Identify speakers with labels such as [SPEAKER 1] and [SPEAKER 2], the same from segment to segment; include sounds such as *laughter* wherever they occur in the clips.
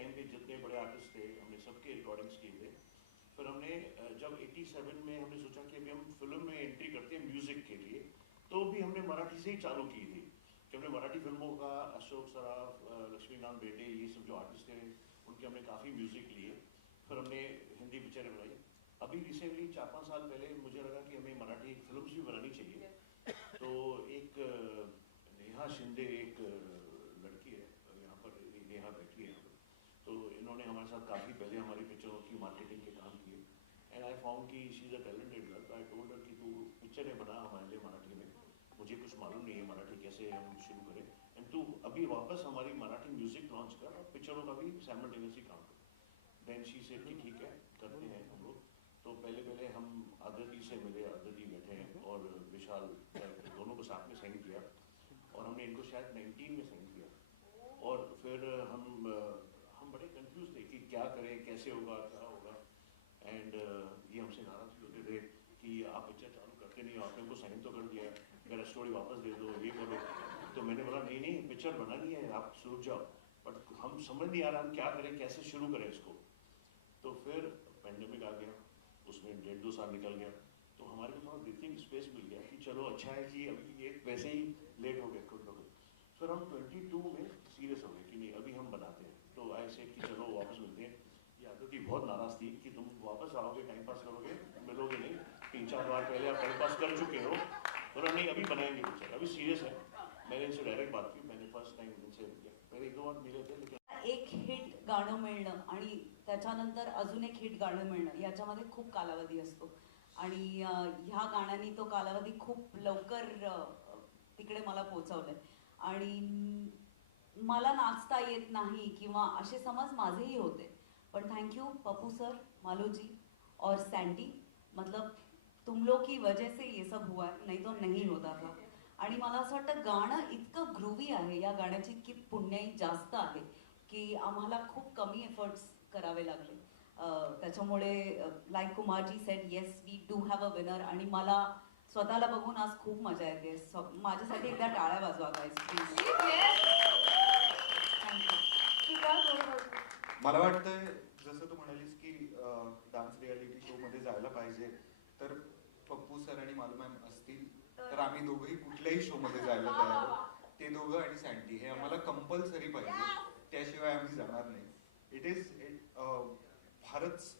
[SPEAKER 1] Time पे जितने बड़े artist थे हमने सबके रिकॉर्डिंग्स किए थे फिर हमने जब 87 में हमने सोचा कि अभी हम फ़िल्म में एंट्री करते हैं म्यूज़िक के लिए तो भी हमने मराठी से ही चालू की थी। कि हमने मराठी फ़िल्मों का अशोक सराफ लक्ष्मीकांत बेटे ये सब जो आर्टिस्ट थे उनके हमने काफ़ी म्यूज़िक लिए। फिर हमने हिंदी पिक्चरें बनाई। अभी रिसेंटली चार पाँच साल पहले मुझे लगा कि हमें मराठी फ़िल्म भी बनानी चाहिए। तो एक नेहा शिंदे एक अ, लड़की है यहाँ पर ये नेहा बैठी है यहाँ पर तो इन्होंने हमारे साथ काफ़ी पहले हमारी पिक्चरों की मार्केटिंग के काम किए। एंड आई फाउंड कि she is a talented girl I told कि तू पिक्चरें बना हमारे लिए मराठी में। मुझे कुछ मालूम नहीं है मराठी कैसे हम शुरू करें। एंड तू अभी वापस हमारी मराठी म्यूज़िक लॉन्च कर और पिक्चरों का भी साइमल्टेनियसली काम कर। देन शी से कि ठीक है, करते हैं हम लोग। तो पहले पहले हम आदती से मिले आदती बैठे हैं और विशाल दोनों को साथ में साइन किया। और हमने इनको शायद 19 में साइन किया। और फिर हम क्या करें, कैसे होगा, क्या होगा? एंड ये हमसे नाराज़ भी होते थे कि आप पिक्चर चालू करते नहीं, आपने उनको साइन तो कर दिया मेरा स्टोरी वापस दे दो, ये करो तो मैंने बोला, नहीं नहीं पिक्चर बनानी है, आप रुक जाओ। बट हम समझ नहीं आ रहा, हम क्या करें, कैसे शुरू करें इसको? तो फिर पेंडेमिक आ गया, उसमें डेढ़ दो साल निकल गया। तो हमारे को थोड़ा ब्रीथिंग स्पेस मिल गया कि चलो अच्छा है कि अभी ये वैसे ही लेट हो गया, खुद ना कुछ फिर हम 22 में सीरियस हो गए कि नहीं, अभी हम बनाते हैं। तो ऐसे कि चलो, वापस मिलते हैं बहुत नाराज थी कि तुम वापस आओगे टाइम पास करोगे मिलोगे नहीं। तीन चार बार पहले आप टाइम पास कर चुके हो। बोला नहीं अभी बनाएंगे पिक्चर अभी सीरियस है। मैंने इनसे डायरेक्ट बात की। मैंने फर्स्ट टाइम इनसे पहले एक दो बार मिले थे लेकिन
[SPEAKER 2] एक हिट गाणं मिळणं आणि त्याच्यानंतर अजून एक हिट गाणं मिळणं याच्यामध्ये खूप कालावधी असतो. आणि ह्या गाण्याने तो कालावधी खूप लवकर तिकडे मला पोचवलंय आणि मला नाचता येत नाही किंवा असे समज माझेही होते. पण thank you Pappu sir Maloji और सैंडी मतलब तुम लोग की वजह से ये सब हुआ है नहीं तो नहीं होता था. आणि मला असं वाटतं गाणं इतकं ग्रुवी आहे या गाण्याची इतकी पुण्याई जास्त आहे की आम्हाला खूप कमी एफर्ट्स करावे लागले. त्याच्यामुळे like Kumarji said yes we do have a winner आणि मला स्वतःला बघून आज खूप मजा येते. माझ्यासाठी एकदा टाळ्या वाजवा गाईस प्लीज
[SPEAKER 3] मला वाटतंय जसं तू म्हणालीस की डान्स रियालिटी शो मध्ये जायला पाहिजे तर पप्पू सर आणि मालू मॅम असतील तर आम्ही दोघंही कुठल्याही शो मध्ये जायला तयार आहोत. ते दोघं आणि सँटी हे आम्हाला कंपल्सरी पाहिजे. त्याशिवाय आम्ही जाणार नाही. इट इज फारच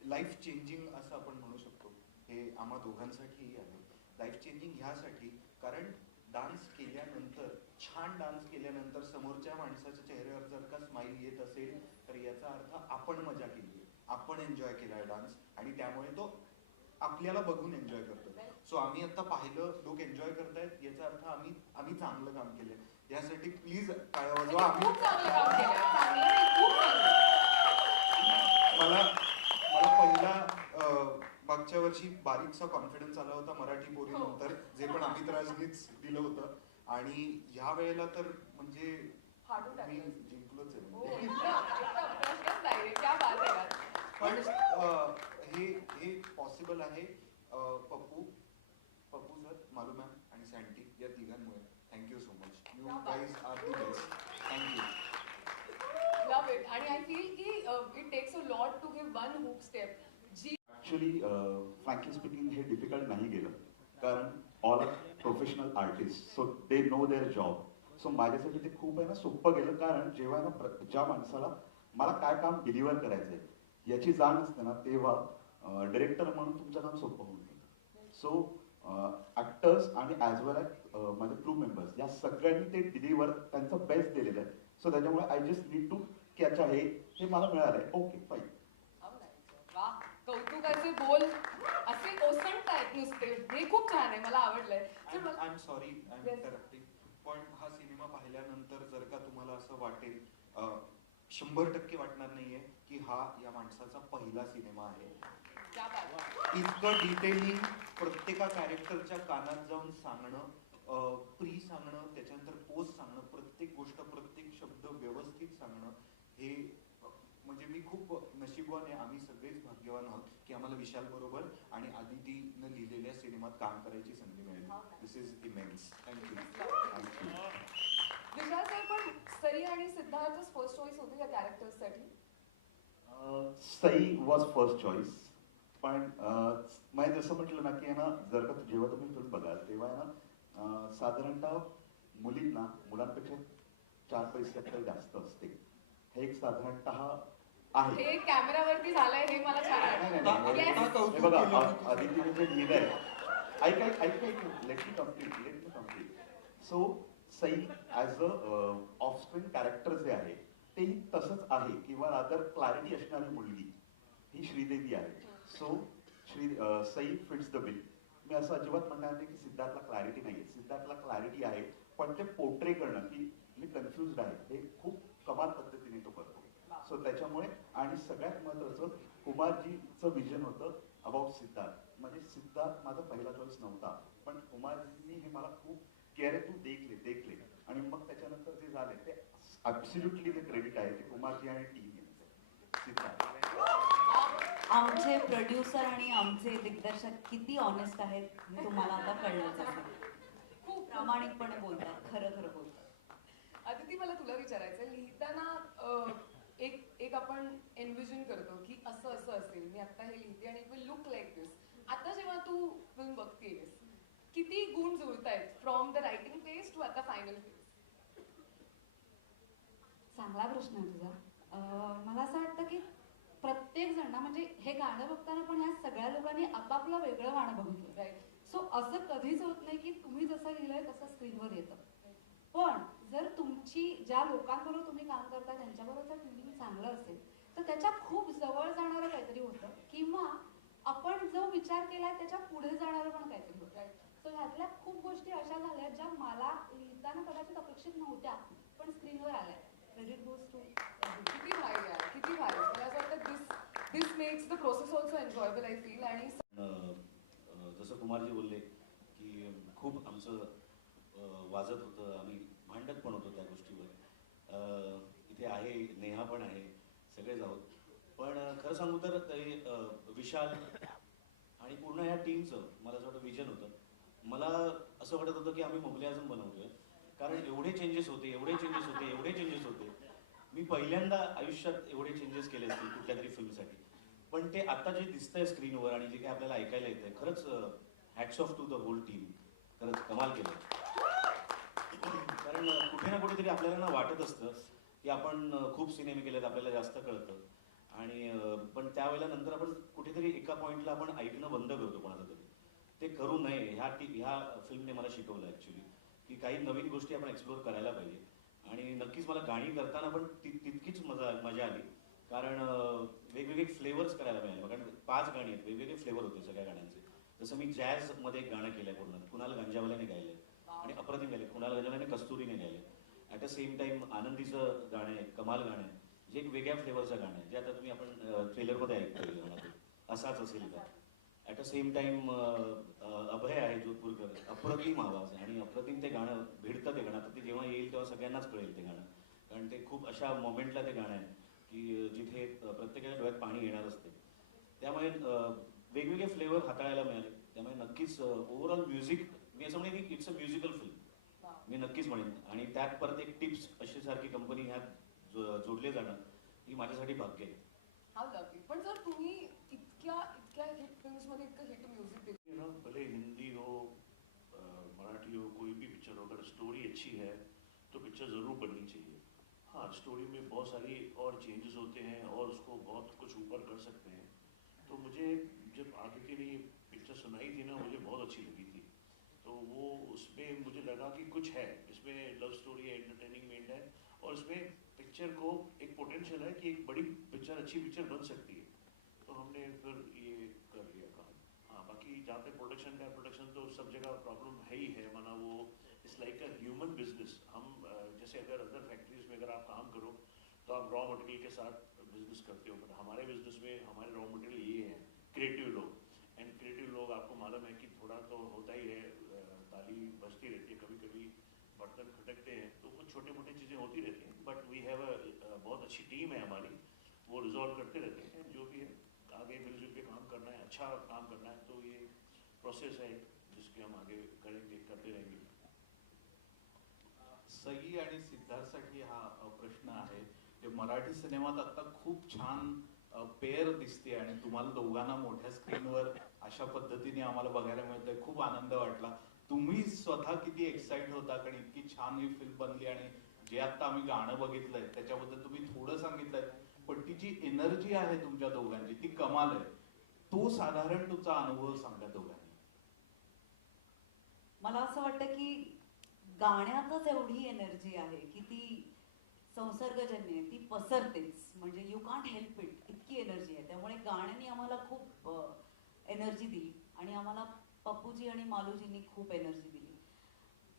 [SPEAKER 3] लाईफ चेंजिंग असं आपण म्हणू शकतो. हे आम्हा दोघांसाठीही आहे. लाईफ चेंजिंग ह्यासाठी कारण डान्स केल्यानंतर छान डान्स केल्यानंतर समोरच्या माणसाच्या चेहऱ्यावर जर का स्माईल येत असेल याचा अर्थ आपण मजा केली आपण एन्जॉय केलाय डान्स आणि त्यामुळे तो आपल्याला बघून एन्जॉय करतो. सो आम्ही आता पाहिलं लोक एन्जॉय करतायत याचा अर्थ आम्ही आम्ही चांगलं काम केलंय. यासाठी प्लीज
[SPEAKER 4] चांगलं
[SPEAKER 3] मला मला पहिला मागच्या वर्षी बारीकसा कॉन्फिडन्स आला होता मराठी बोली नंतर जे पण अमित राजनीच दिलं होतं. आणि ह्या वेळेला तर म्हणजे
[SPEAKER 4] फाडून
[SPEAKER 3] मी
[SPEAKER 4] टाकलं.
[SPEAKER 3] जिंकलोच आहे
[SPEAKER 4] हो,
[SPEAKER 3] म्हणजे.
[SPEAKER 4] एकदम- एकदम प्रश्नच नाही रे. क्या बात आहे यार.
[SPEAKER 3] पण अं, हे हे पॉसिबल आहे पप्पू पप्पू सर मालू मॅम आणि सँटी या तिघांमुळे. Thank you so much
[SPEAKER 4] you. Guys
[SPEAKER 3] are the best thank you
[SPEAKER 4] Love it. आणि आय फील की it takes a lot to give one hook step G
[SPEAKER 5] actually frankly speaking हे difficult नाही गेलं. कारण all are professional artist so they know their job so माझ्यासाठी ते खूप आहे ना सोपं गेलं कारण जेव्हा ना ज्या माणसाला मला काय काम डिलिव्हर करायचं आहे याची जाण असते ना तेव्हा डिरेक्टर म्हणून तुमचं काम सोपं होऊन गेलं. सो ॲक्टर्स आणि ॲज वेल ॲज माझे क्रू मेंबर्स या सगळ्यांनी ते डिलिव्हर त्यांचा बेस्ट दिलेलं आहे. सो त्याच्यामुळे आय जस्ट नीड टू की अच्छा हे हे मला मिळालंय. ओके फाईन
[SPEAKER 4] कौतुकाचे बोल असे ओसंडतायत नुसते. हे खूप छान आहे मला आवडलंय.
[SPEAKER 3] I am sorry I
[SPEAKER 4] am.
[SPEAKER 3] Interrupting पण हा सिनेमा पाहिल्यानंतर जर का तुम्हाला असं वाटेल शंभर टक्के वाटणार नाहीये की हा या माणसाचा पहिला सिनेमा आहे. इतकं डिटेलिंग प्रत्येका कॅरेक्टरच्या कानात जाऊन सांगणं प्री सांगणं त्याच्यानंतर पोस्ट सांगणं प्रत्येक गोष्ट प्रत्येक शब्द व्यवस्थित सांगणं हे म्हणजे मी खूप नशीबवान आहे. आम्ही सगळेच भाग्यवान आहोत की आम्हाला विशाल बरोबर आणि आदितीनं लिहिलेल्या सिनेमात काम करायची संधी मिळाली.
[SPEAKER 4] हो.
[SPEAKER 3] This is immense thank you
[SPEAKER 4] Vishal sir पण सई आणि सिद्धार्थच फर्स्ट चॉईस होते या कॅरेक्टर्ससाठी
[SPEAKER 5] um, Sai was first choice पण अं, मी जसं म्हटलं ना की ना जर का जेव्हा तुम्ही फिल्म बघाल तेव्हा आहे ना अं, साधारणतः मुलींना मुलांपेक्षा चार पैसे अक्कल जास्त असते. हे एक साधारणतः आहे.
[SPEAKER 4] हे कॅमेरावरती झालंय हे मला छान
[SPEAKER 5] बघा आदितीने जे लिहिलंय. ऐक ऐक ऐक ऐक let me complete let me complete so Sai as a offspring character जे आहे तेही तसंच आहे. किंवा अदर क्लॅरिटी असणारी मुलगी ही श्रीदेवी आहे. So Shri um, Sai fits the bill मी असं अजिबात म्हणणार नाही की सिद्धार्थला क्लॅरिटी नाही सिद्धार्थला क्लॅरिटी आहे पण ते पोर्ट्रे करणं की मी कन्फ्युज आहे. हे खूप कमाल पद्धतीने तो करतो. सो त्याच्यामुळे आणि सगळ्यात महत्वाचं कुमारजीचं विजन होतं अबाउट सिद्धार्थ. म्हणजे सिद्धार्थ माझा पहिला चॉईस नव्हता पण कुमारजींनी हे मला खूप केअर तू देखले देखले. आणि मग त्याच्यानंतर जे झाले ते ऍब्सल्युटली ते क्रेडिट आहे ते कुमारजी आणि टीम यांचं
[SPEAKER 2] आमचे प्रोड्युसर आणि आमचे दिग्दर्शक किती ऑनेस्ट आहेत हे तुम्हाला आता कळलंच असेल. खूप प्रामाणिकपणे बोलतात खरं खरं बोलतात.
[SPEAKER 4] आदिती मला तुला विचारायचं लिहिताना एक एक आपण एनविजन करतो की असं असं असेल. मी आता हे लिहिते आणि it will look like this आता जेव्हा तू फिल्म बघतेस किती गुण जुळतायत from the writing phase to आता फायनल फेज
[SPEAKER 6] चांगला प्रश्न आहे तुझा. मला असं वाटतं की प्रत्येक जण ना म्हणजे हे गाणं बघताना पण ह्या सगळ्या लोकांनी आपापलं वेगळं गाणं बघितलं
[SPEAKER 4] राईट
[SPEAKER 6] सो असं कधीच होत नाही की तुम्ही जसं लिहिलंय तसं स्क्रीनवर येतं. पण जर तुमची ज्या लोकांबरोबर तुम्ही काम करता त्यांच्याबरोबर जर ट्युनिंग चांगलं असेल तर त्याच्या खूप जवळ जाणारं काहीतरी होतं. किंवा आपण जो विचार केलाय त्याच्या पुढे जाणारं पण काहीतरी होतं सो ह्यातल्या खूप गोष्टी अशा झाल्या ज्या मला लिहिताना कदाचित अपेक्षित नव्हत्या पण स्क्रीनवर आल्या. क्रेडिट गोज टू
[SPEAKER 4] किती भारी आहे किती भारी. मला असं वाटतं this this makes the process also enjoyable I feel आणि
[SPEAKER 7] जसं कुमारजी बोलले की खूप आमचं वाजत होतं आम्ही भांडत पण होतो त्या गोष्टीवर. इथे आहे नेहा पण आहे सगळेच आहोत. पण खरं सांगू तर ते विशाल आणि पूर्ण ह्या टीमचं मला असं वाटतं विजन होतं. मला असं वाटत होतं की आम्ही मोगले अजून बनवतोय. कारण एवढे चेंजेस होते एवढे चेंजेस होते एवढे चेंजेस होते. मी पहिल्यांदा आयुष्यात एवढे चेंजेस केले असतील कुठल्या तरी फिल्मसाठी पण ते आता जे दिसतंय स्क्रीनवर आणि जे काही आपल्याला ऐकायला येतंय खरंच hats off to the whole team खरंच कमाल केलं कारण कुठे ना कुठेतरी आपल्याला ना वाटत असतं की आपण खूप सिनेमे केलेत आपल्याला जास्त कळतं. आणि पण त्यावेळेला नंतर आपण कुठेतरी एका पॉईंटला आपण ऐकणं बंद करतो कोणाचं तरी. ते करू नये ह्या टी ह्या फिल्मने मला शिकवलं ॲक्च्युली की काही नवीन गोष्टी आपण एक्सप्लोर करायला पाहिजे आणि नक्कीच मला गाणी करताना पण ति तितकीच मजा मजा आली. कारण वेगवेगळे फ्लेवर्स करायला मिळाले कारण पाच गाणी आहेत वेगवेगळे फ्लेवर होते सगळ्या गाण्यांचे. जसं मी जॅझमध्ये एक गाणं केलंय पूर्ण. कुणाल गंजावाल्याने गायलंय. आणि अप्रतिम गायले कुणाल गंजावाल्याने कस्तुरीने गायले ॲट द सेम टाइम आनंदीचं गाणं आहे कमाल गाणं आहे. जे एक वेगळ्या फ्लेवरचं गाणं आहे. जे आता तुम्ही आपण ट्रेलरमध्ये ऐकतोय गाणं. असाच असेल का? At the same time Abhay आहे जोधपूरकर अप्रतिम आवाज आहे. आणि अप्रतिम ते गाणं भिडतं ते गाणं. आता ते जेव्हा येईल तेव्हा सगळ्यांनाच कळेल ते गाणं. कारण ते खूप अशा मोमेंटला ते गाणं आहे की अं, जिथे अं, प्रत्येकाच्या डोळ्यात पाणी येणार असते. त्यामुळे अं, वेगवेगळे फ्लेवर हाताळायला मिळाले. त्यामुळे नक्कीच ओव्हरऑल म्युझिक मी असं म्हणेन की इट्स अ म्युझिकल फिल्म मी नक्कीच म्हणेन. आणि त्यात परत एक टिप्स अशी सारखी कंपनी ह्यात जोडले जाणं ही माझ्यासाठी भाग्य आहे.
[SPEAKER 4] पण जर तुम्ही इतक्या इतक्या हिट फिल्म्स मध्ये इतकं हिट दिलं
[SPEAKER 7] यू नो भले हिंदी हो मराठी हो, कोई भी पिक्चर हो, अगर स्टोरी अच्छी है तो पिक्चर ज़रूर बननी चाहिए। हाँ स्टोरी में बहुत सारी और चेंजेस होते हैं और उसको बहुत कुछ ऊपर कर सकते हैं। तो मुझे जब आदित्य ने ये पिक्चर सुनाई थी ना, मुझे बहुत अच्छी लगी थी। तो वो उसमें मुझे लगा कि कुछ है। इसमें लव स्टोरी है एंटरटेनिंग एंड है और इसमें पिक्चर को एक पोटेंशियल है कि एक बड़ी पिक्चर अच्छी पिक्चर बन सकती है। तो हमने फिर ये कर लिया काम हाँ बाकी जहाँ पे प्रोडक्शन का प्रोडक्शन तो सब जगह प्रॉब्लम है ही है, माना वो it's like a human business हम जैसे अगर अदर फैक्ट्रीज में अगर आप काम करो तो आप रॉ मटेरियल के साथ बिज़नेस करते हो बट हमारे बिज़नेस में हमारे रॉ मटेरियल ये है क्रिएटिव लोग. एंड क्रिएटिव लोग आपको मालूम है कि थोड़ा तो होता ही है ताली बजती रहती है कभी कभी बर्तन खटकते हैं तो कुछ छोटे मोटी चीज़ें होती रहती हैं बट वी हैव अ, बहुत अच्छी टीम है हमारी, वो रिजॉल्व करते रहते हैं, जो भी है,
[SPEAKER 1] आगे मिलजुल के काम करना है अच्छा काम करना है प्रोसेस है जिसके हम आगे करेंगे करते रहेंगे
[SPEAKER 8] सई आणि सिद्धार्थसाठी हा प्रश्न आहे. जे मराठी सिनेमात आता खूप छान पेअर दिसते आणि तुम्हाला दोघांना मोठ्या स्क्रीनवर अशा पद्धतीने आम्हाला बघायला मिळतंय. खूप आनंद वाटला. तुम्ही स्वतः किती एक्साइट होता कारण इतकी छान ही फिल्म बनली आणि जे आता आम्ही गाणं बघितलंय त्याच्याबद्दल तुम्ही थोडं सांगितलंय पण ती जी एनर्जी आहे तुमच्या दोघांची ती कमाल आहे. तो साधारण तुमचा अनुभव सांगा दोघांनी.
[SPEAKER 2] मला असं वाटतं की गाण्यातच एवढी एनर्जी आहे की ती संसर्गजन्य आहे ती पसरतेच. म्हणजे यू कांट हेल्प इट इतकी एनर्जी आहे. त्यामुळे गाण्याने आम्हाला खूप एनर्जी दिली. आणि आम्हाला पप्पूजी आणि मालूजींनी खूप एनर्जी दिली.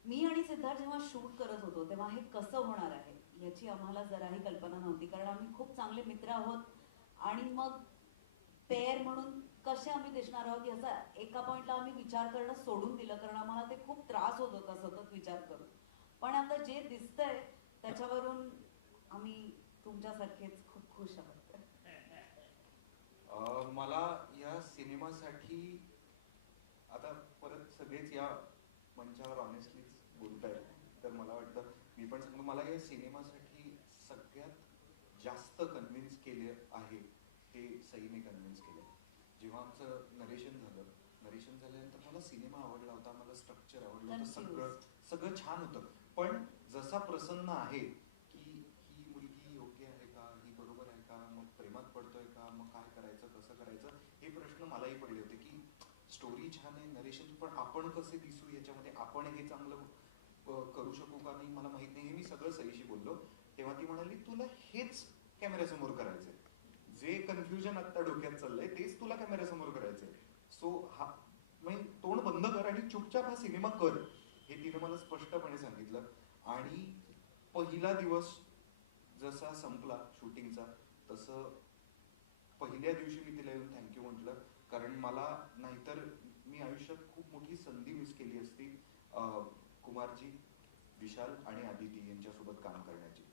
[SPEAKER 2] मी आणि सिद्धार्थ जेव्हा शूट करत होतो तेव्हा हे कसं होणार आहे याची आम्हाला जराही कल्पना नव्हती. कारण आम्ही खूप चांगले मित्र आहोत. आणि मग पेअर म्हणून कसे आम्ही दिसणार आहोत याचा एका पॉइंटला आम्ही विचार करणं सोडून दिलं कारण आम्हाला ते खूप त्रास होत होता सतत विचार करून. पण आता जे दिसतंय त्याच्यावरून आम्ही तुमच्यासारखेच खूप खुश आहोत.
[SPEAKER 3] मला या सिनेमासाठी आता परत सगळेच या मंचावर ऑनेस्टलीच बोलतायत तर मला वाटतं मी पण सांगतो मला या सिनेमासाठी सगळ्यात जास्त कन्व्हिन्स केले आहे ते सईने कन्व्हिन्स केलं. जेव्हा आमचं नरेशन झालं नरेशन झाल्यानंतर मला सिनेमा आवडला होता मला स्ट्रक्चर आवडलं होतं. सगळं सगळं छान होतं. पण जसा प्रसन्न आहे की ही मुलगी योग्य आहे का ही बरोबर आहे का मग प्रेमात पडतोय का मग काय करायचं कसं करायचं हे प्रश्न मलाही पडले होते की स्टोरी छान आहे नरेशन पण आपण कसे दिसू याच्यामध्ये? आपण हे चांगलं करू शकू का नाही? मला माहीत नाही. हे मी सगळं सईशी बोललो. तेव्हा ती म्हणाली तुला हेच कॅमेऱ्यासमोर करायचंय. जे कन्फ्युजन आता डोक्यात चाललंय तेच तुला कॅमेऱ्यासमोर करायचंय. सो हा म्हणजे तोंड बंद कर आणि चुपचाप हा सिनेमा कर हे तिने मला स्पष्टपणे सांगितलं. आणि पहिला दिवस जसा संपला शूटिंगचा तसं पहिल्या दिवशी मी तिला येऊन थँक्यू म्हटलं. कारण मला नाहीतर मी आयुष्यात खूप मोठी संधी मिस केली असती कुमारजी विशाल आणि आदिती यांच्यासोबत काम करण्याची.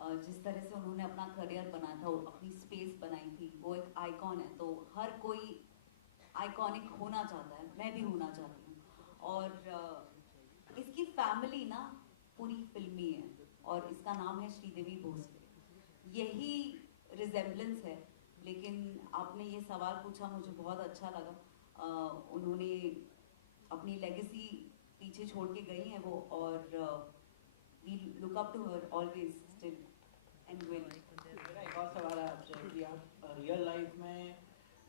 [SPEAKER 2] जिस तरह से उन्होंने अपना करियर बनाया था अपनी स्पेस बनाई थी, वो एक आइकॉन है। तो हर कोई आइकॉनिक होना चाहता है, मैं भी होना चाहती हूँ। और इसकी फैमिली ना पूरी फिल्मी है, और इसका नाम है श्रीदेवी भोसले। यही रिजेम्बलेंस है, लेकिन आपने ये सवाल पूछा, मुझे बहुत अच्छा लगा। उन्होंने अपनी लेगेसी पीछे छोड़ के गई हैं वो, और we look up to her always still will
[SPEAKER 9] मेरा एक और सवाल आपसे कि आप रियल लाइफ में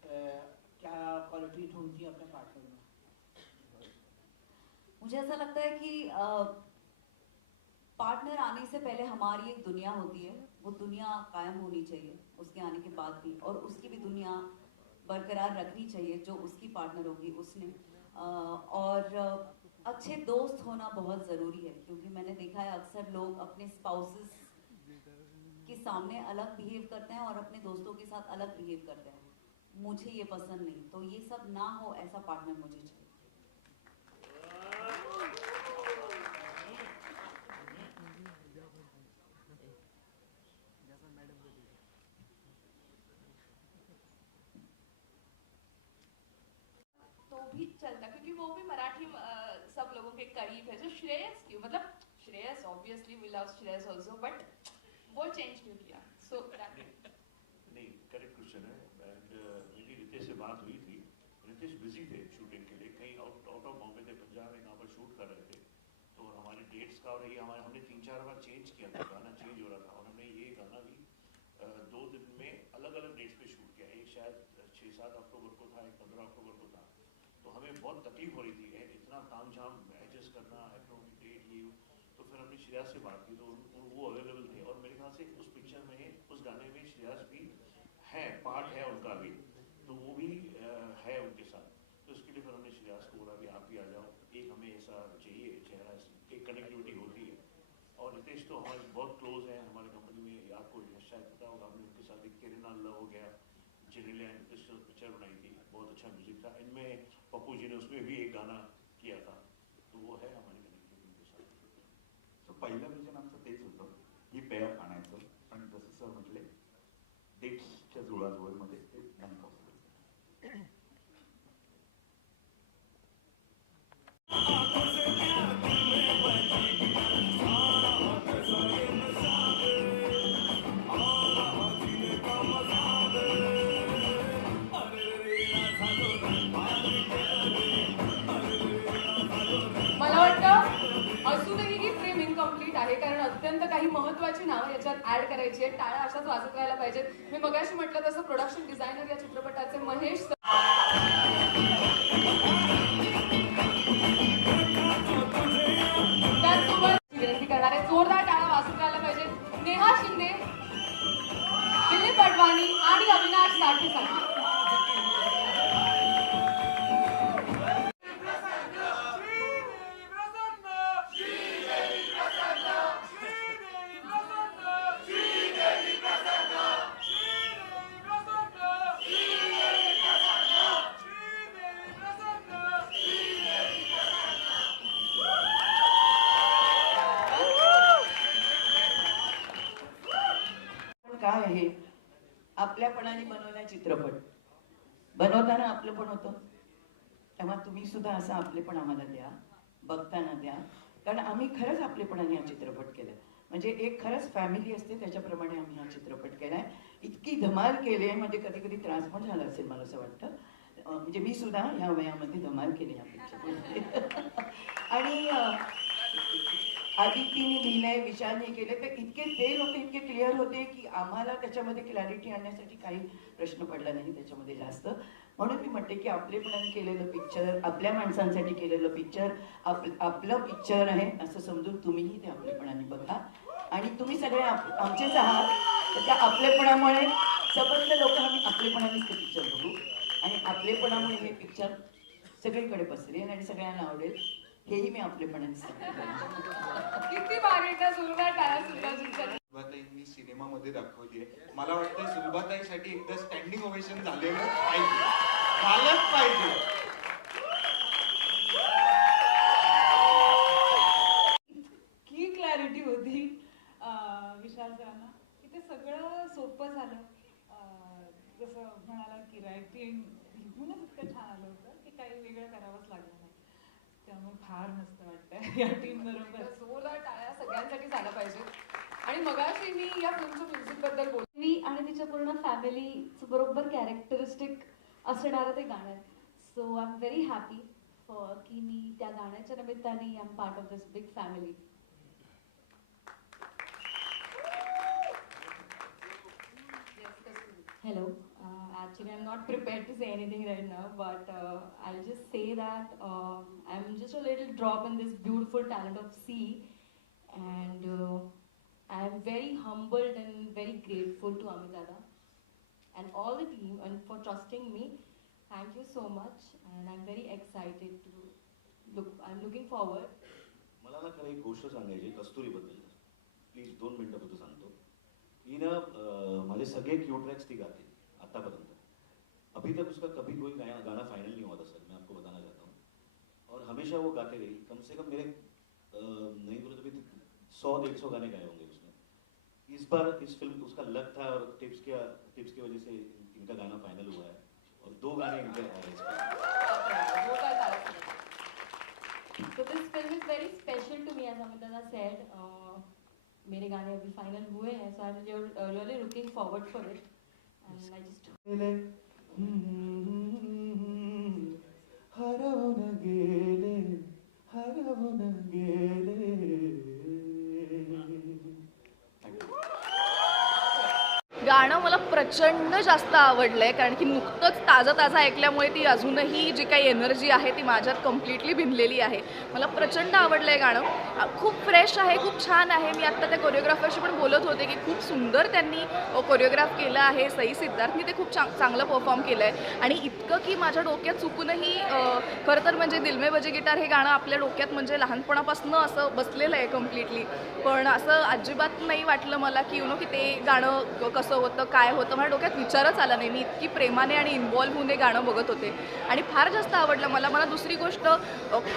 [SPEAKER 9] क्या क्वालिटी ढूंढती हैं अपने पार्टनर में
[SPEAKER 2] मुझे ऐसा लगता है कि पार्टनर आने से पहले हमारी एक दुनिया होती है। वो दुनिया कायम होनी चाहिए उसके आने के बाद भी। और उसकी भी दुनिया बरकरार रखनी चाहिए जो उसकी पार्टनर होगी उसने। और अच्छे दोस्त होना बहुत ज़रूरी है क्योंकि मैंने देखा है अक्सर लोग अपने स्पाउसेस के सामने अलग बिहेव करते हैं और अपने दोस्तों के साथ अलग बिहेव करते हैं। मुझे ये पसंद नहीं तो ये सब ना हो ऐसा पार्टनर मुझे चाहिए।
[SPEAKER 4] तो भी चलता, क्योंकि वो भी मराठी सब लोगों के करीब है, जो श्रेयस क्यों मतलब Shreyas obviously we love Shreyas also but वो चेंज क्यों किया? सो
[SPEAKER 1] नहीं करेक्ट क्वेश्चन है। एंड मेरी रितेश से बात हुई थी। रितेश बिज़ी थे शूटिंग के लिए। कहीं आउट आउट ऑफ़ बॉम्बे थे पंजाब में कहाँ पर शूट कर रहे थे। तो हमारे डेट्स का और ये हमारे हमने तीन चार बार चेंज किया था। गाना चेंज हो रहा था। और हमने ये गाना भी दो दिन में अलग अलग डेट्स पे शूट किया। एक शायद छः सात अक्टूबर को था एक पंद्रह अक्टूबर को था। तो हमें बहुत तकलीफ़ हो रही थी। ए, इतना ताम झाम एडजस्ट करना डेट ये तो फिर हमने श्रेयास से बात की। तो वो अवेलेबल से उस पिक्चर में उस गाने में श्रेयास भी है पार्ट है उनका भी। तो वो भी है उनके साथ। तो इसके लिए फिर हमने श्रेयास को बोला भी आप भी आ जाओ। एक हमें ऐसा चाहिए, चेहरा एक कनेक्टिविटी होती है। और रितेश तो हमारे बहुत क्लोज हैं, हमारी कंपनी में आपको शायद पता होगा, हमने उनके साथ एक केरिना लव हो गया जिनेलैंड पिक्चर बनाई थी। बहुत अच्छा म्यूज़िक था। इनमें पप्पू जी ने उसमें भी एक गाना किया था।
[SPEAKER 4] पाहिजेत. मी मगाशी म्हटलं तसं प्रोडक्शन डिझायनर या चित्रपटाचे महेश
[SPEAKER 10] आपल्यापणाने बनवला चित्रपट. बनवताना आपलं पण होतं. तेव्हा तुम्ही सुद्धा असं आपलेपण आम्हाला द्या बघताना द्या. कारण आम्ही खरंच आपलेपणाने हा चित्रपट केलाय. म्हणजे एक खरंच फॅमिली असते त्याच्याप्रमाणे आम्ही हा चित्रपट केलाय. इतकी धमाल केली आहे म्हणजे कधी कधी त्रास पण झाला असेल मला असं वाटतं. म्हणजे मी सुद्धा या वयामध्ये धमाल केली या पिक्चरमध्ये *laughs* आणि अं, आदितीने लिहिलंय विशालने केले तर इतके ते लोक इतके क्लिअर होते की आम्हाला त्याच्यामध्ये क्लॅरिटी आणण्यासाठी काही प्रश्न पडला नाही त्याच्यामध्ये जास्त. म्हणून मी म्हणते की आपलेपणाने केलेलं पिक्चर आपल्या माणसांसाठी केलेलं पिक्चर आप आपलं पिक्चर आहे असं समजून तुम्हीही ते आपलेपणाने बघा. आणि तुम्ही सगळे आमचेच आहात तर त्या आपलेपणामुळे सबंध लोक आम्ही आपलेपणानेच ते पिक्चर बघू. आणि आपलेपणामुळे हे पिक्चर सगळीकडे पसरेल आणि सगळ्यांना आवडेल. हेही मी आपलेपणाने सांगते.
[SPEAKER 4] किती टाळ्या सुद्धा
[SPEAKER 3] सुलभाताईंनी सिनेमामध्ये दाखवली आहे मला वाटतं सुलभाताईसाठी एकदा स्टँडिंग ओवेशन झालेलं पाहिजे. झालंच पाहिजे.
[SPEAKER 11] की क्लॅरिटी होती विशाल सरांना? की ते सगळं सोपं झालं. जसं म्हणाला की रायटिंग लिहूनच इतकं छान आलं होतं की काही वेगळं करावंच लागलं. त्यामुळे फार मस्त वाटतंय. *laughs* या टीम *laughs* बरोबर.
[SPEAKER 4] जोरदार टाळ्या सगळ्यांसाठी झाला पाहिजे. आणि मगाशी मी या फिल्मच्या म्युझिकबद्दल बोल
[SPEAKER 6] मी आणि तिच्या पूर्ण फॅमिलीचं बरोबर कॅरेक्टरिस्टिक असणारं ते गाणं आहे. So I am very happy for की मी त्या गाण्याच्या निमित्ताने I am part of this big family Hello. Uh, actually, I'm not prepared to say anything right now, but uh, I'll just say that uh, I'm just a little drop in this beautiful talent of sea, and uh, I'm very humbled and very grateful to Amitada and all the team and for trusting me. Thank you so much, and I'm very excited to look. I'm looking forward
[SPEAKER 1] मला ना खरं एक गोष्ट सांगायची आहे कस्तुरीबद्दल please दोन मिनटं फक्त सांगतो ही ना अं, माझे सगळे क्यू ट्रॅक्स ती गाती आतापर्यंत अभी तक उसका कभी कोई गाना गाना फाइनल नहीं हुआ था सर मैं आपको बताना चाहता हूँ और हमेशा वो गाते रही कम से कम मेरे नहीं बोले तो भी सौ डेढ़ सौ गाने गाए होंगे उसने इस बार इस फ़िल्म उसका लक था और टिप्स के टिप्स की वजह से इनका गाना फाइनल हुआ है और दो गाने इनके आ हैं
[SPEAKER 4] सगळ्यांसाठी.
[SPEAKER 6] So this film is very special to me, as Amitabha said. Uh, मेरे गाने अभी फाइनल हुए हैं, so I'm really, really looking forward for it. And I just
[SPEAKER 5] हरवून गेले हरवून गेले
[SPEAKER 12] गाणं मला प्रचंड जास्त आवडलं आहे कारण की नुकतंच ताजं ताजं ऐकल्यामुळे ती अजूनही जी काही एनर्जी आहे ती माझ्यात कम्प्लिटली भिनलेली आहे. मला प्रचंड आवडलं आहे गाणं खूप फ्रेश आहे खूप छान आहे. मी आत्ता त्या कोरिओग्राफरशी पण बोलत होते की खूप सुंदर त्यांनी कोरिओग्राफ केलं आहे. सई सिद्धार्थनी ते खूप चांग चांगलं परफॉर्म केलं आहे आणि इतकं की माझ्या डोक्यात चुकूनही खरं तर म्हणजे दिलमे बजे गिटार हे गाणं आपल्या डोक्यात म्हणजे लहानपणापासून असं बसलेलं आहे कम्प्लिटली पण असं अजिबात नाही वाटलं मला की यु नो की ते गाणं कसं होतं काय होतं मला डोक्यात विचारच आला नाही. मी इतकी प्रेमाने आणि इन्वॉल्व्ह होऊन हे गाणं बघत होते. आणि फार जास्त आवडलं मला. मला दुसरी गोष्ट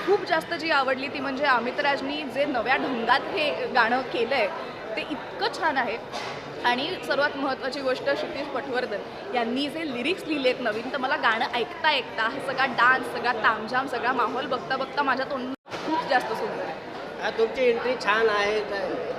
[SPEAKER 12] खूप जास्त जी आवडली ती म्हणजे अमित राजनी जे नव्या ढंगात हे गाणं केलं आहे ते इतकं छान आहे. आणि सर्वात महत्त्वाची गोष्ट क्षितिश पटवर्धन यांनी जे लिरिक्स लिहिले आहेत नवीन तर मला गाणं ऐकता ऐकता हा सगळा डान्स सगळा तामझाम सगळा माहोल बघता बघता माझ्या तोंड खूप जास्त सुंदर आहे
[SPEAKER 13] तुमची एंट्री छान आहे.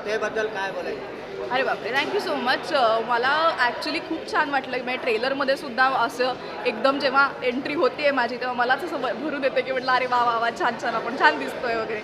[SPEAKER 13] त्याबद्दल काय बोलायचं?
[SPEAKER 12] अरे बापरे थँक्यू सो मच मला ॲक्च्युली खूप छान वाटलं. म्हणजे ट्रेलरमध्ये सुद्धा असं एकदम जेव्हा एंट्री होते माझी तेव्हा मलाच असं भरून येते की म्हटलं अरे वा वा वा छान छान आपण छान दिसतोय वगैरे.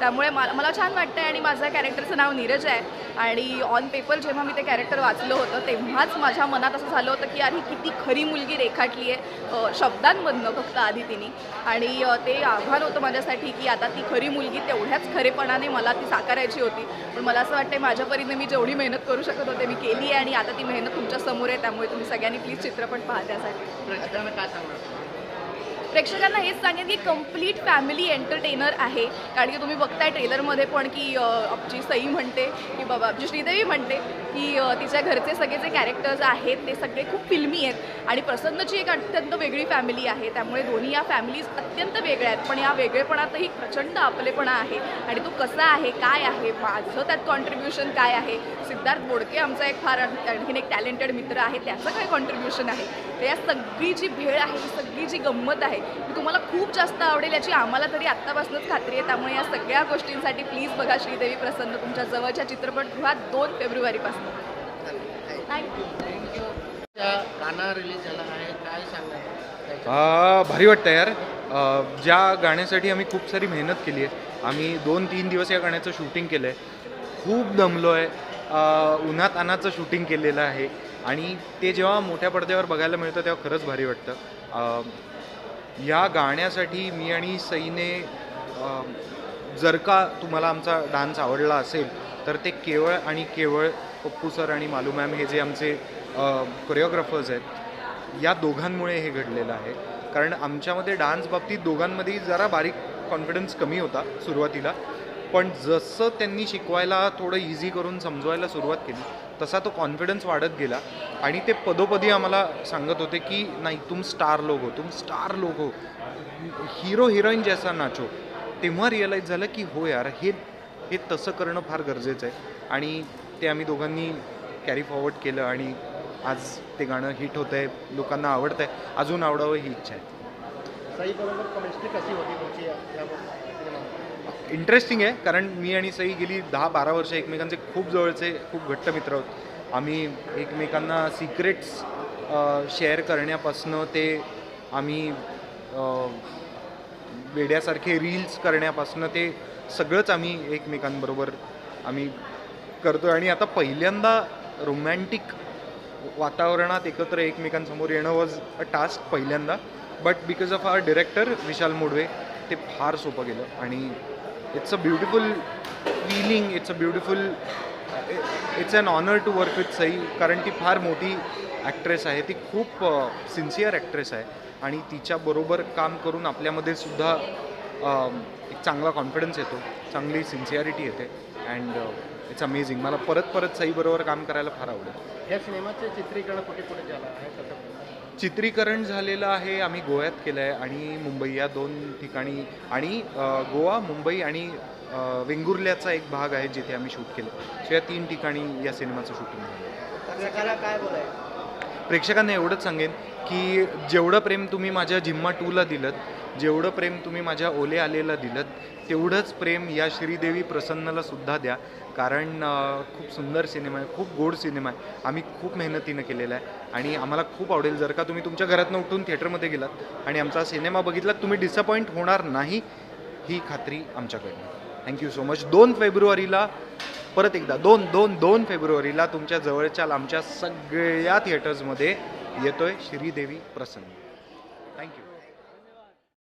[SPEAKER 12] त्यामुळे मला मला छान वाटतं आहे आणि माझ्या कॅरेक्टरचं नाव नीरज आहे. आणि ऑन पेपर जेव्हा मी ते कॅरेक्टर वाचलं होतं तेव्हाच माझ्या मनात असं झालं होतं की अरे किती खरी मुलगी रेखाटली आहे. शब्दांमधनं फक्त आधी तिने. आणि ते आव्हान होतं माझ्यासाठी की आता ती खरी मुलगी तेवढ्याच खरेपणाने मला ती साकारायची होती. पण मला असं वाटतं माझ्या परीने मी जेवढी मेहनत करू शकत होते मी केली आहे आणि आता ती मेहनत तुमच्यासमोर आहे त्यामुळे तुम्ही सगळ्यांनी प्लीज चित्रपट पाहा त्यासाठी
[SPEAKER 13] प्रेक्षकांना
[SPEAKER 12] हेच सांगेन की कंप्लीट फॅमिली एंटरटेनर आहे. कारण की तुम्ही बघताय ट्रेलरमध्ये पण की अ, आमची सई म्हणते की बाबा आमची श्रीदेवी म्हणते. की तिच्या घरचे सगळे जे कॅरेक्टर्स आहेत ते सगळे खूप फिल्मी आहेत. आणि प्रसन्नची एक अत्यंत वेगळी फॅमिली आहे. त्यामुळे दोन्ही या फॅमिलीज अत्यंत वेगळ्या आहेत. पण या वेगळेपणातही प्रचंड आपलेपणा आहे. आणि तो कसा आहे काय आहे माझं त्यात कॉन्ट्रीब्युशन काय आहे? सिद्धार्थ बोडके आमचा एक फार आणखीन एक टॅलेंटेड मित्र आहे. त्याचं काय कॉन्ट्रीब्युशन आहे? तर या सगळी जी भेळ आहे ही सगळी जी गंमत आहे ती तुम्हाला खूप जास्त आवडेल याची आम्हाला तरी आत्तापासूनच खात्री आहे. त्यामुळे या सगळ्या गोष्टींसाठी प्लीज बघा श्रीदेवी प्रसन्न. तुमच्या जवळच्या चित्रपटगृहात दोन फेब्रुवारीपासून.
[SPEAKER 13] गाणं रिलीज आहे. काय सांगणार
[SPEAKER 3] भारी वाटतं यार. ज्या गाण्यासाठी आम्ही खूप सारी मेहनत केली आहे आम्ही दोन तीन दिवस या गाण्याचं शूटिंग केलं आहे खूप दमलो आहे उन्हात अनाचं शूटिंग केलेलं आहे. आणि ते जेव्हा मोठ्या पडद्यावर बघायला मिळतं तेव्हा खरंच भारी वाटतं. या गाण्यासाठी मी आणि सईने जर का तुम्हाला आमचा डान्स आवडला असेल तर ते केवळ आणि केवळ पप्पू सर आणि मालू मॅम हे जे आमचे कोरिओग्राफर्स आहेत या दोघांमुळे हे घडलेलं आहे. कारण आमच्यामध्ये डान्स बाबतीत दोघांमध्ये जरा बारीक कॉन्फिडन्स कमी होता सुरुवातीला. पण जसं त्यांनी शिकवायला थोडं इझी करून समजवायला सुरुवात केली तसा तो कॉन्फिडन्स वाढत गेला. आणि ते पदोपदी आम्हाला सांगत होते की नाही तुम स्टार लोग हो तुम स्टार लोग हो. हिरो हिरोईन जैसा नाचो. तेव्हा रिअलाईज झालं की हो यार हे हे तसं करणं फार गरजेचं आहे. आणि ते आम्ही दोघांनी कॅरी फॉरवर्ड केलं आणि आज ते गाणं हिट होतं आहे लोकांना आवडतं आहे अजून आवडावं ही इच्छा आहे. इंटरेस्टिंग आहे कारण मी आणि सई गेली दहा बारा वर्ष एकमेकांचे खूप जवळचे खूप घट्ट मित्र आहोत. आम्ही एकमेकांना सिक्रेट्स शेअर करण्यापासनं ते आम्ही वेड्यासारखे रील्स करण्यापासनं ते सगळंच आम्ही एकमेकांबरोबर आम्ही करतो आणि आता पहिल्यांदा रोमॅन्टिक वातावरणात एकत्र एकमेकांसमोर येणं वॉज अ टास्क पहिल्यांदा. But because of our director Vishal Modve ते फार सोपं गेलं. आणि it's a beautiful feeling it's a beautiful it's an honour to work with Sai कारण ती फार मोठी ॲक्ट्रेस आहे. ती खूप सिन्सिअर ॲक्ट्रेस आहे. आणि तिच्याबरोबर काम करून आपल्यामध्ये सुद्धा एक चांगला कॉन्फिडन्स येतो. चांगली सिन्सिअरिटी येते. अँड इट्स अमेझिंग मला परत परत सईबरोबर काम करायला फार आवडेल.
[SPEAKER 13] या सिनेमाचे चित्रीकरण कुठे कुठे झालं आहे? कसं
[SPEAKER 3] चित्रीकरण झालेलं आहे आम्ही गोव्यात केलं आहे आणि मुंबई या दोन ठिकाणी. आणि अ, गोवा मुंबई आणि अ, वेंगुर्ल्याचा एक भाग आहे जिथे आम्ही शूट केलं. सो या तीन ठिकाणी या सिनेमाचं शूटिंग झालं.
[SPEAKER 13] काय बोलाय
[SPEAKER 3] प्रेक्षकांना एवढंच सांगेन की जेवढं प्रेम तुम्ही माझ्या जिम्मा टूला दिलं जेवढं प्रेम तुम्ही माझ्या ओले आलेला दिलं तेवढंच प्रेम या श्रीदेवी प्रसन्नला सुद्धा द्या. कारण खूप सुंदर सिनेमा आहे खूप गोड सिनेमा आहे. आम्ही खूप मेहनतीनं केलेला आहे. आणि आम्हाला खूप आवडेल जर का तुम्ही तुमच्या घरातनं उठून थिएटरमध्ये गेलात आणि आमचा सिनेमा बघितलात तुम्ही डिसअपॉइंट होणार नाही ही खात्री आमच्याकडनं. थँक्यू सो मच दोन फेब्रुवारीला परत एकदा दोन दोन दोन फेब्रुवारीला तुमच्या जवळच्या लांबच्या सगळ्या थिएटर्समध्ये येतोय श्रीदेवी प्रसन्न.